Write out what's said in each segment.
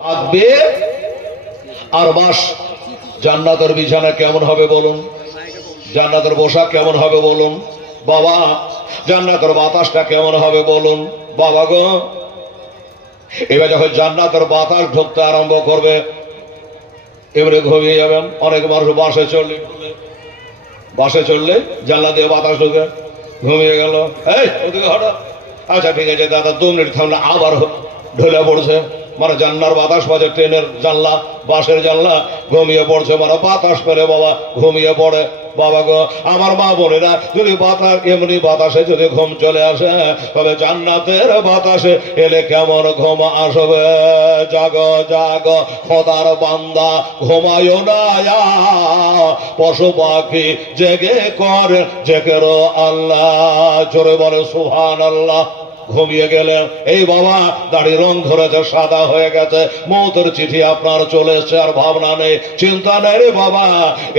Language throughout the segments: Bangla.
থাকবে। আর বাস জান্নাতের বিছানা কেমন হবে বলুন? জান্নাতের পোশাক কেমন হবে বলুন? বাবা, জান্নাতের বাতাসটা কেমন হবে বলুন? বাবা গো, এবার যখন জান্নাতের বাতাস ঢুকতে আরম্ভ করবে, এবারে ঘুমিয়ে যাবেন। অনেক মানুষ বাসে চললে বাসে চললে জানলা দিয়ে বাতাস ঢুকে, ঘুমিয়ে গেল। এই, ওদিকে হঠাৎ। আচ্ছা ঠিক আছে, দাদা, দু মিনিট থামলে আবার ঢলে পড়ছে। মানে জান্নার বাতাস বাজে, ট্রেনের জানলা, বাসের জানলা, ঘুমিয়ে পড়ছে মানে বাতাস পেলে বাবা, ঘুমিয়ে পড়ে। বাবা গো, আমার মা বোনেরা, যদি বাতাস, এমনি বাতাসে যদি ঘুম চলে আসে, তবে জান্নাতের বাতাসে এলে কেমন ঘুম আসবে? জাগ জাগ, খোদার বান্দা, ঘুমায় না পশু পাখি জেগে করে জেগেরো আল্লাহ, জোরে বলে সুহান আল্লাহ ঘুমিয়ে গেলেন এই বাবা দাড়ি রং ধরেছে, সাদা হয়ে গেছে মৌতের চিঠি আপনার চলে এসছে, আর ভাবনা নেই, চিন্তা নেই রে বাবা,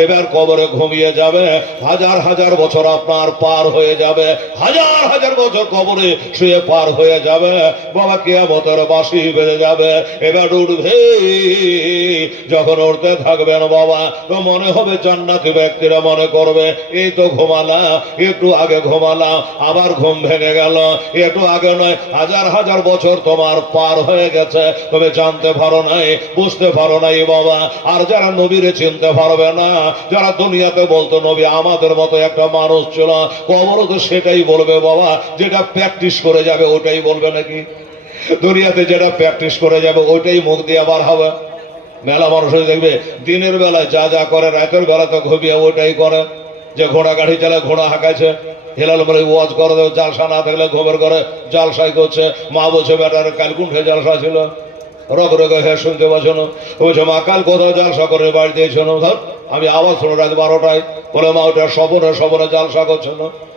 এবার কবরে ঘুমিয়ে যাবে, হাজার হাজার বছর আপনার পার হয়ে যাবে, হাজার হাজার বছর কবরে শুয়ে পার হয়ে যাবে, বাবা কেয়ামতের বাসি বেড়ে যাবে, এবার উঠবে, যখন উঠতে থাকবেন বাবা, তো মনে হবে জান্নাতি ব্যক্তিরা মনে করবে, এই তো ঘুমালাম, একটু আগে ঘুমালাম, আবার ঘুম ভেঙে গেল, একটু আগে নয়, হাজার হাজার বছর তোমার পার হয়ে গেছে। তুমি জানতে পারো নাই, বুঝতে পারো নাই বাবা। আর যারা নবীরে চিনতে পারবে না, যারা দুনিয়াতে বলতো, নবী আমাদের মতো একটা মানুষ ছিল। কবর তো সেটাই বলবে বাবা। যেটা প্র্যাকটিস করে যাবে, ওটাই বলবে নাকি? দুনিয়াতে যেটা প্র্যাকটিস করে যাবে, ওইটাই মুখ দিয়ে আবার হবে। মেলা মানুষ দেখবে, দিনের বেলায় যা যা করে, রাতের বেলা তো ঘুমিয়ে ওইটাই করে। যে ঘোড়া গাড়ি চালায়, ঘোড়া হাঁকাইছে। হেলাল বলে, ওয়াজ করে দেয় জালসা না থাকলে গোবর করে জালসাই করছে। মা বলছে বেটার কালকুণ্ঠে জালসা ছিল। রক রগ হ্যাঁ শুনতে পাচ্ছ না। বলছে, মা, কাল কোথাও জালসা করে বাড়ি দিয়েছ না? ধর, আমি আওয়াজ শোনো রাত বারোটায়। বলে, মা, ওটা সবনে সবনে জালসা করছে না।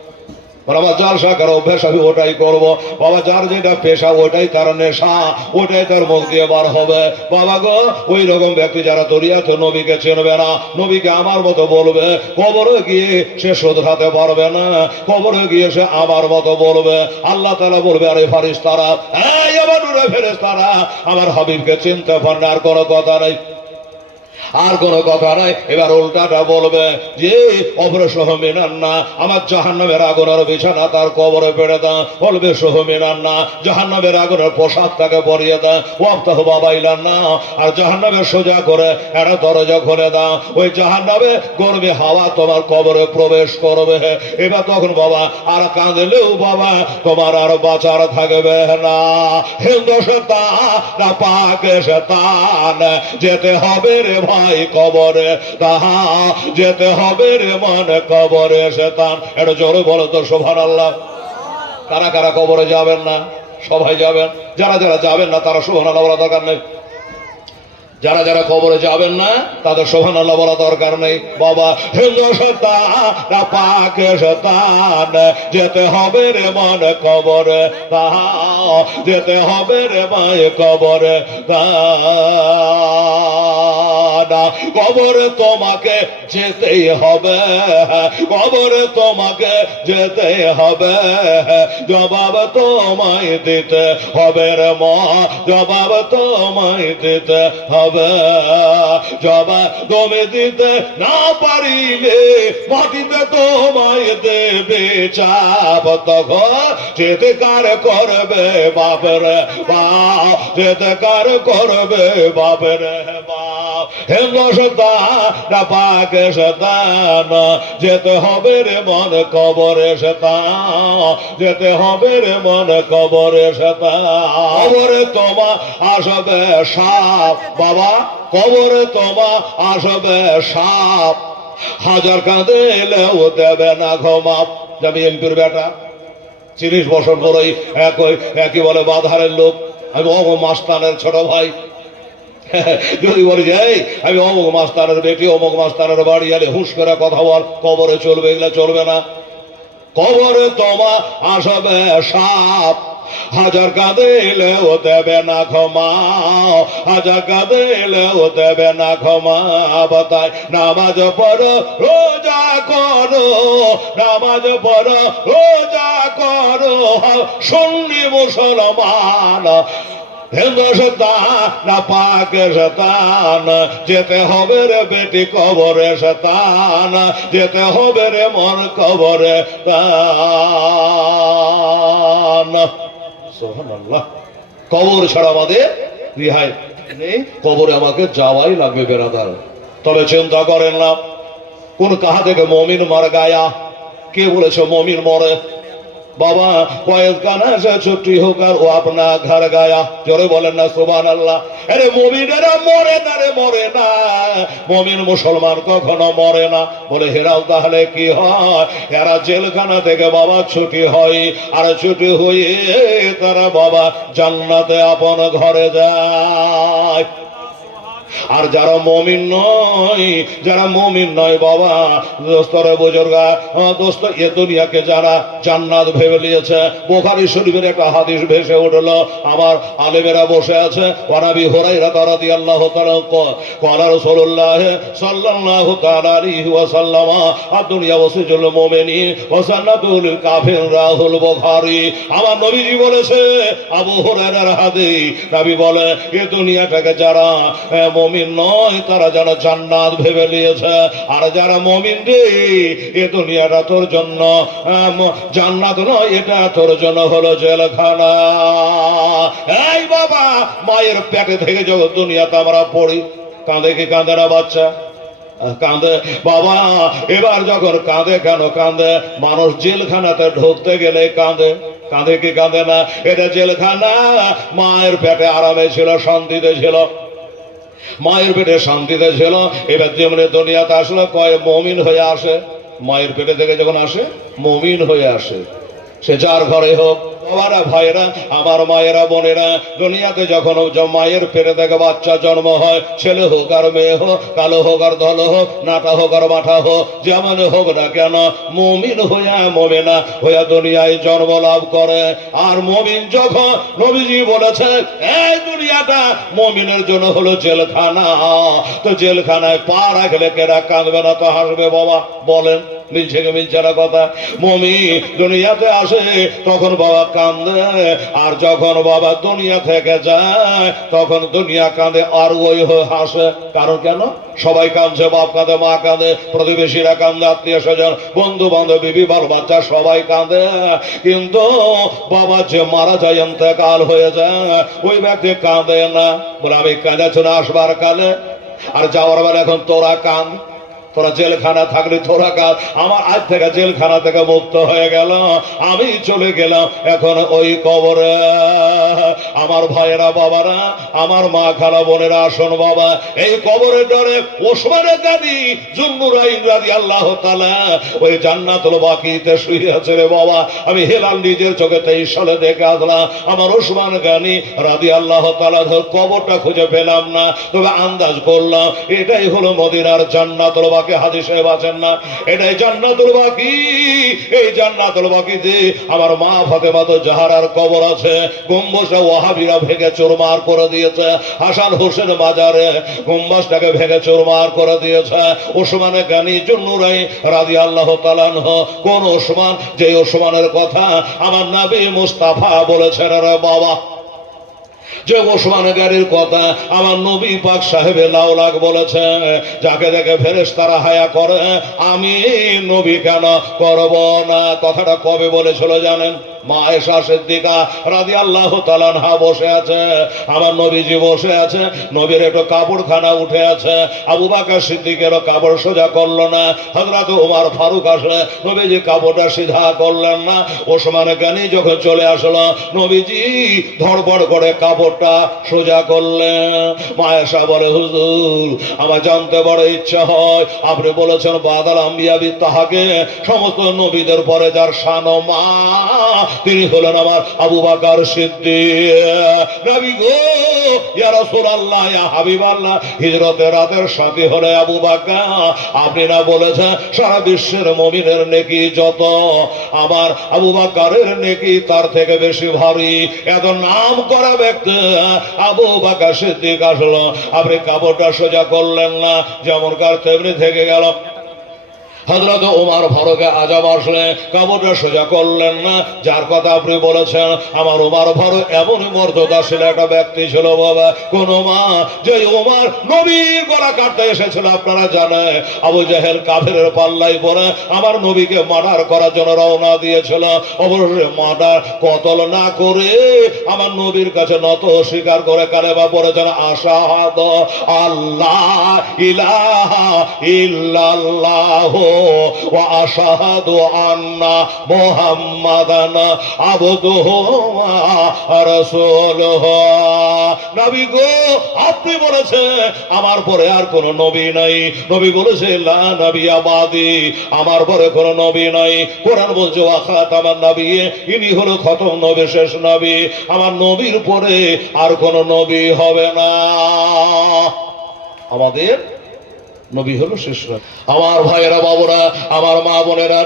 বলে যার করার অভ্যাস আমি ওটাই করব। বাবা, যার যেটা পেশা, ওটাই তার নেশা, ওটাই তার মুখ দিয়ে বার হবে। বাবা গো, ওই রকম ব্যক্তি যারা দরিয়াতে নবীকে চিনবে না, নবীকে আমার মতো বলবে, কবরে গিয়ে সে শোধরাতে পারবে না, কবরে গিয়ে সে আমার মতো বলবে। আল্লাহ তালা বলবে, আরে ফারিস তারা আমার হাবিবকে চিনতে পারে আর কোনো কথা নেই। আর কোনো কথা নাই। এবার উল্টাটা বলবে যে অপরে সহমিনান না, আমার জাহান্নামের আগুনের বিছানা তার কবরে পেড়ে দাও। বলবে সহমিনান না, জাহান্নামের আগুনের পোশাক তাকে পরিয়ে দাও। ওয়াপ্তাহ বাবাইলান না, আর জাহান্নামের সোজা করে একটা দরজা খুলে দাও। ওই জাহান্নামে গরমে হাওয়া তোমার কবরে প্রবেশ করবে। এবার তখন বাবা আর কাঁদলেও বাবা, তোমার আর বাঁচার থাকবে না। হিন্দু না পাকে তান যেতে হবে রে ভাই কবরে তাহা যেতে হবে রে মনে কবরে তান এটা জোরে বলো তো শোভান আল্লাহ কারা কারা কবরে যাবেন না? সবাই যাবেন। যারা যারা যাবেন না, তারা শোভান আল্লাহ বলা দরকার নেই। যারা যারা কবরে যাবেন না, তাদের সোহান আল্লাহ বলা দরকার নেই। বাবা, হিন্দু সন্তান পাকে সন্তান যেতে হবে রে মন কবরে তাহা যেতে হবে রে মায় কবরে না কবরে তোমাকে যেতেই হবে, কবরে তোমাকে যেতে হবে। জবাব তোমায় দিতে হবে রে মা, জবাব তোমায় দিতে হবে। জবাব তুমি দিতে না পারিলে মাটিতে তোমায় দেবে চাপ, তখন কার করবে বাপের যেতে কার করবে বাপের বাপ। হিন্দু পাকে যেতে হবে রে মন কবরে সন্তান যেতে হবে রে মন কবরে সন্তান কবরে তোমা আসবে সাপ। বাবা, কবরে তোমা আসবে সাপ। হাজার কাঁদে এলেও দেবে না ঘমাপ আমি এমপির বেটা তিরিশ বছর পরেই একই একই বলে বাধারের লোক। আমি অম মাস্তানের ছোট ভাই। যদি বলি যে আমি অমুক মাস্তানের বেটি অমুক মাস্তানের বাড়ি এলে হুশ করে কথা বল, কবরে চলবে, এগুলো চলবে না। কবরে তোমা আসবে সাপ, হাজার কাঁদেলেও দেবে না ক্ষমা, হাজার কাঁদেলেও দেবে না ক্ষমা। বাতায় নামাজ পড়ো, রোজা করো, নামাজ পড়ো, রোজা করো সুন্নি মুসলমান। না পাকিস্তান যেতে হবে রে বেটি কবরে শতান। যেতে হবে রে মন কবরে কবর ছাড়া আমাদের রিহাই কবরে আমাকে যাওয়াই লাগবে বেরাদার। তবে চিন্তা করেন না, কোন কাহা থেকে মমিন মার গায়া? কে বলেছে মমিন মরে? বাবা কয়েক গানা সে ছুটি হোক আর ও আপনা ঘর গায়া। জোরে বলেন না সুবান আল্লাহ আরে মমিনেরা মরে না রে, মরে না। মমিন মুসলমান কখনো মরে না। বলে, হেরাও তাহলে কি হয়? এরা জেলখানা থেকে বাবা ছুটি হয়, আর ছুটি হয়ে তারা বাবা জান্নাতে আপন ঘরে যায়। আর যারা মমিন নয়, যারা মমিন নয় বাবা দোস্তরে বুজুর্গা দোস্ত, এ দুনিয়াকে যারা জান্নাত ভেবে নিয়েছে, বোখারি শরীফের একটা হাদিস ভেসে উঠল, আমার আলেমেরা বসে আছে ওয়ানাবি হোরাইরা তারা দিয়ে আল্লাহ সাল্লাহ ওয়াসাল্লামা, আর দুনিয়া ওয়াসিজুল মুমিনিন ওয়া সান্নাতুল কাফির রাহুল বুখারী। আমার নবীজি বলেছে, আবু হুরায়রার হাদিস। নবী বলে, এ দুনিয়াটাকে যারা মমিন নয়, তারা যেন জান্নাত ভেবে নিয়েছে। আর যারা মমিন রে, এ দুনিয়াটা তোর জন্য জান্নাত নয়, এটা তোর জন্য হলো জেলখানা। এই বাবা, মায়ের পেটে থেকে যখন দুনিয়াতে আমরা পড়ি, কাঁদে কি কাঁদে না বাচ্চা? কাঁদে। বাবা, এবার যখন কাঁদে কেন কাঁদে? মানুষ জেলখানাতে ঢুকতে গেলে কাঁদে। কাঁদে কি কাঁদে না? এটা জেলখানা। মায়ের পেটে আরামে ছিল, শান্তিতে ছিল। মায়ের পেটে শান্তিতে ছিল এবার যেমন দুনিয়াতে আসলো কয় মমিন হয়ে আসে। মায়ের পেটে থেকে যখন আসে, মমিন হয়ে আসে। সে যার ঘরে হোক বাবারা ভাইয়েরা, আমার মায়েরা, বোনেরা, দুনিয়াতে যখন মায়ের পেটে থেকে বাচ্চা জন্ম হয়, ছেলে হোক আর মেয়ে হোক, কালো হোক আর ধলো হোক, নাটা হোক আর মাঠা হোক, যেমন হোক না কেন, মমিন হইয়া মমিনা হইয়া দুনিয়ায় জন্ম লাভ করে। আর মমিন যখন নবীজি বলেছে, এই দুনিয়াটা মমিনের জন্য হলো জেলখানা। তো জেলখানায় পা রাখলে কেরা কাঁদবে না, তো হাসবে বাবা, বলেন। মিলছে কি মিলছে না কথা। মমি দুনিয়াতে আসে, তখন বাবা কান্দে। আর যখন বাবা দুনিয়া থেকে যায়, তখন দুনিয়া কাঁদে আর ওই হাসে। কারণ কেন? সবাই কাঁদছে, বাপ কাঁদে, মা কাঁদে, প্রতিবেশীরা কাঁদে, আত্মীয় স্বজন বন্ধু বান্ধব বিবি, বাল বাচ্চা, সবাই কাঁদে। কিন্তু বাবা যে মারা যায় কাল হয়ে যায়, ওই ব্যক্তি কাঁদে না। বলে, আমি কাঁদেছি না আসবার কালে। আর যাওয়ার বেলা এখন তোরা কান তোরা জেলখানা থাকলে, তোরা কাজ। আমার আজ থেকে জেলখানা থেকে মুক্ত হয়ে গেল। আমি চলে গেলাম এখন ওই কবরে। আমার ভাইয়েরা, বাবারা, আমার মা খালা বোনেরা, আসন বাবা। এই কবরের ডরে ওসমানের গাদি জুন্নুরা ইংরাজি আল্লাহ তালা ওই জান্নাতুল বাকিতে শুয়ে আছে রে বাবা। আমি হেলাল নিজের চোখে তেইশ সালে দেখে আসলাম। আমার ওসমান গানি রাদি আল্লাহ তালা ধর কবরটা খুঁজে পেলাম না। তবে আন্দাজ করলাম, এটাই হলো মদিনার জান্নাতুল বাকি হাজি সাহেব আছেন না। এটাই জান্নাতুল বাকি। এই জান্নাতুল বাকিতে আমার মা ফাতেমা তো জাহারার কবর আছে। গম্বুজটা ওয়াহাবিরা ভেঙে চোরমার করে দিয়েছে। হাসান হোসেন বাজারে গম্বাসটাকে ভেঙে চোরমার করে দিয়েছে। ওসমানে গানি জন্নুরাই রাজি আল্লাহ তালানহ কোন ওসমান? যে ওসমানের কথা আমার নাবি মুস্তাফা বলেছেন রে বাবা যে ওসমান গাড়ির কথা আমার নবী পাক সাহেবে লাউলাক বলেছে, যাকে দেখে ফেরেস তারা হায়া করে, আমি নবী কেন করব না? কথাটা কবে বলেছিল জানেন? মা এসা সিদ্দিকা রাজি আল্লাহ তালানহা বসে আছে, আমার নবীজি বসে আছে, নবীর একটু কাপড়খানা উঠে আছে, আবু বাকার সিদ্দিকেরও কাপড় সোজা করল না হজরত উমার ফারুক আসলে, নবীজি কাপড়টা সিধা করলেন না, ওসমান গানি যখন চলে আসলো, নবীজি ধড়বড় করে কাপড়টা সোজা করলেন, মায়েশা বলে, হুজুর, আমার জানতে বড় ইচ্ছা হয়, আপনি বলেছেন বাদাল আম্বিয়াবি তাহাকে, সমস্ত নবীদের পরে যার শান মা তিনি হলেন আমার আবু বাকার সিদ্দিক। নবী গো, ইয়া রাসূলুল্লাহ, ইয়া হাবিবাল্লাহ, হিজরতের রাতের সাথী হলে আবু বাকা আপনি না বলেছেন, সারা বিশ্বের মুমিনের নেকি যত, আমার আবু বাকারের নেকি তার থেকে বেশি ভারী। এত নাম করা ব্যক্তি, আবু বাকা সিদ্দিক আসলো। আপনি কাপড়টা সোজা করলেন না, যেমন কার তেমনি থেকে গেল। হজরত উমার ফারুকে আজাব আসলে কাপড়টা সোজা করলেন না। যার কথা আপনি বলেছেন, আমার উমার ফারুক এমনই মর্যাদাশীল একটা ব্যক্তি ছিল বাবা কোন মা যে উমার নবীর গলা কাটতে এসেছিল, আপনারা জানেন, আবু জাহেল কাফের পাল্লাই পরে আমার নবীকে মার্ডার করার জন্য রওনা দিয়েছিল। অবশ্যই মার্ডার কতল না করে আমার নবীর কাছে নত স্বীকার করে কালেবা পড়েছেন, আশাহাদ আল্লাহ ইলাহা ইল্লাল্লাহ। আন্না মুহাম্মাদান আবদুহু ওয়া রাসূলুহু নবী গো, আপনি বলেছেন, আমার পরে আর কোন নবী নাই। নবী বলেছে লা নবী আবাদি, আমার পরে কোন নবী নাই। কোরআন বলছে, ওয়া আমার নবী ইনি হলো খতম নবী শেষ নবী। আমার নবীর পরে আর কোন নবী হবে না। আমাদের নবী হলো শেষ নবী। আমার ভাইয়েরা, বাবুরা, আমার মা বোনেরা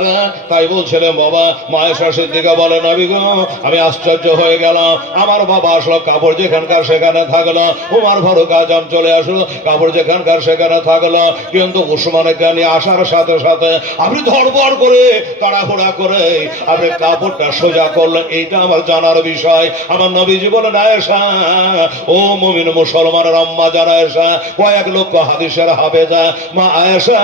তাই বলছিলেন, বাবা মায়ের শাশুর দিকে বলে, নবী গো, আমি আশ্চর্য হয়ে গেলাম। আমার বাবা আসলো কাপড় যেখানকার সেখানে থাকল। উমার ফারুক আজম চলে আসলো, কাপড় যেখানকার সেখানে থাকল। কিন্তু উসমানের গানি আসার সাথে সাথে আপনি ধরবড় করে, তাড়াহুড়া করে আপনি কাপড়টা সোজা করলেন এইটা আমার জানার বিষয়। আমার নবীজি বলেন, আয়েশা, ও মুমিন মুসলমানের আম্মা যারা আয়েশা, কয়েক লক্ষ হাদিসের হাফেজা মা আয়েশা,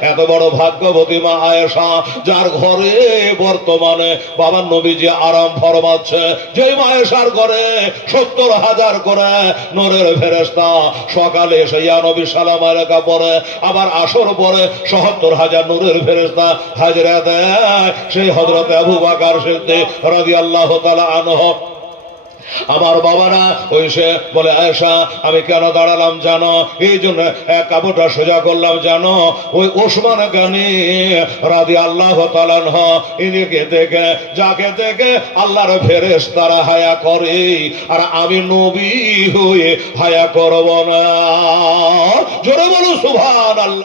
এত বড় ভাগ্যবতী মা আয়েশা, যার ঘরে বর্তমানে বাবার নবীজি আরাম ফরমাচ্ছে। যে মা আয়েশার ঘরে সত্তর হাজার করে নূরের ফেরেস্তা সকালে এসে, ইয়া নবী, সালাম আলাইকা। পরে, আবার আসর পরে সত্তর হাজার নূরের ফেরেস্তা হাজিরা দেয়। সেই হজরত আবু বাকার সিদ্দিক রাদিয়াল্লাহু তাআলা আনহু আমার বাবারা ওই সে বলে আয়সা আমি কেন দাঁড়ালাম জানো? এই জন্য এক কাপড়টা সোজা করলাম জানো? ওই ওসমান গানি রাদি আল্লাহ ইনিকে দেখে, যাকে দেখে আল্লাহর ফেরেস তারা হায়া করে, আর আমি নবী হয়ে হায়া করব না। জোরে বলো সুভান আল্লাহ